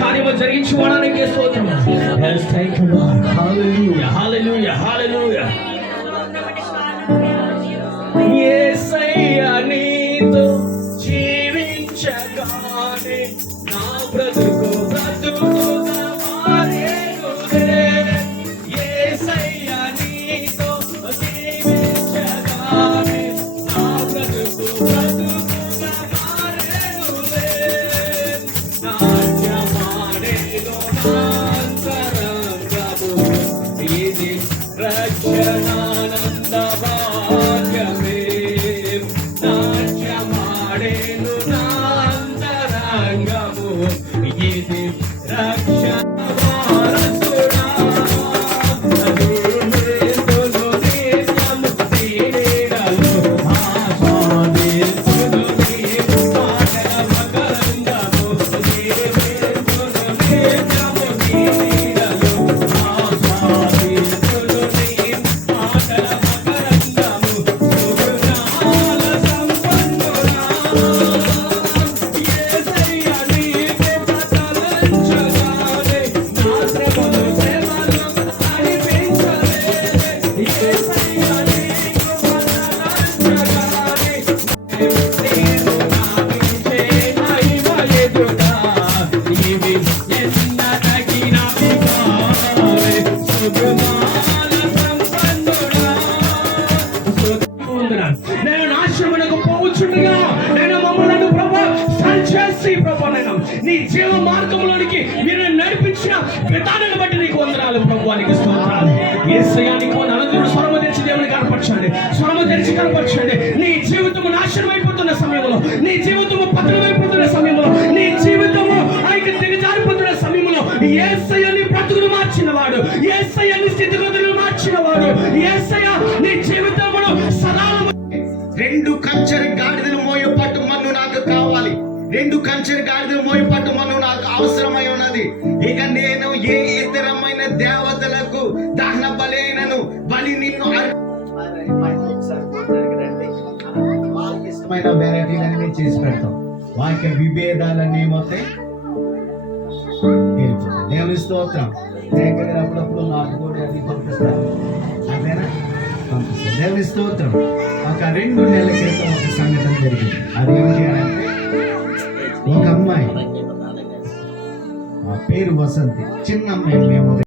కార్యము జరిగించుకోవడానికి స్తోత్రం. Yes, thank you Lord. Hallelujah, hallelujah, hallelujah. యేసయ్యా నీతో జీవించగానే నా బ్రతుకు బ్రతుకుగా మారేనులే. యేసయ్యా నీతో జీవించగానే నా బ్రతుకు బ్రతుకుగా మారేనులే. నాట్యమాడేను నాంతరంగము ఇది రక్షణానంద భాగ్యమే. నాట్యమాడేను నాంతరంగము ఇది రక్షణ వారసుడా. దీవెందును నిత్యము దీవెనలు ఆస్వాదించును నీ మాటల మకరందము. దీవెందును నిత్యము దీవెనలు ఆస్వాదించును నీ మాటల మకరందము. సుగుణాల సంపన్నుడా యేసయ్యా నీకు తలంచగానే నా శ్రమలు శ్రమలు అనిపించలే. యేసయ్యా నీకు తలంచగానే నేను నాకించే మహిమ ఎదుట ఇవి ఎన్నదగినవి కావే. సుగుణాల సంపన్నుడా నేను నాశనమునకు పోవచ్చుండగా నేను మమ్మల్ని ప్రభు సరిచేసి ప్రభు నేను నీ జీవ మార్గంలోనికి మీరు నడిపించిన విధానాన్ని బట్టి నీకు వందనాలు ప్రభువానికి స్తోత్రాలు. యేసయ్యా నీకు వందనాలు. స్వరము తెరిచి దేవుని కనపరచండి, స్వరము తెరిచి కనపరచండి. నీ జీవితము నాశనం అయిపోతున్న సమయంలో, నీ జీవితము పతనమైపోతున్న సమయంలో, నీ జీవితము ఆయనకి దిగజారిపోతున్న సమయంలో యేసయ్య నీ బ్రతుకును మార్చినవాడు, యేసయ్య నీ స్థితిగతులను మార్చినవాడు, యేసయ్య నీ జీవితమును సదా. రెండు కంచెరి గాడిదలు మోయపట్టు మన్ను నాకు కావాలి. రెండు కంచెరి గాడిదలు మోయపట్టు మన్ను నాకు అవసరమై ఉన్నది. ఇక నేను ఏ ఇతరమైన దేవతలకు దహన బలైనను బలి నిన్ను వాళ్ళకి ఇష్టమైన వెరైటీలన్నీ చేసి పెడతాం. వాక్య విభేదాలన్నీ మొత్తం దేవుని స్తోత్రం. లేకపోతే అప్పుడప్పుడు నాకు కూడా అది పంపిస్తాను, అదేనా పంపిస్తాను. దేవుని స్తోత్రం. ఒక 2 నెలల క్రితం ఒక సంఘటన జరిగింది. అది ఏమిటి అంటే ఒక అమ్మాయి, ఆ పేరు వసంతి, చిన్న అమ్మాయి. మేము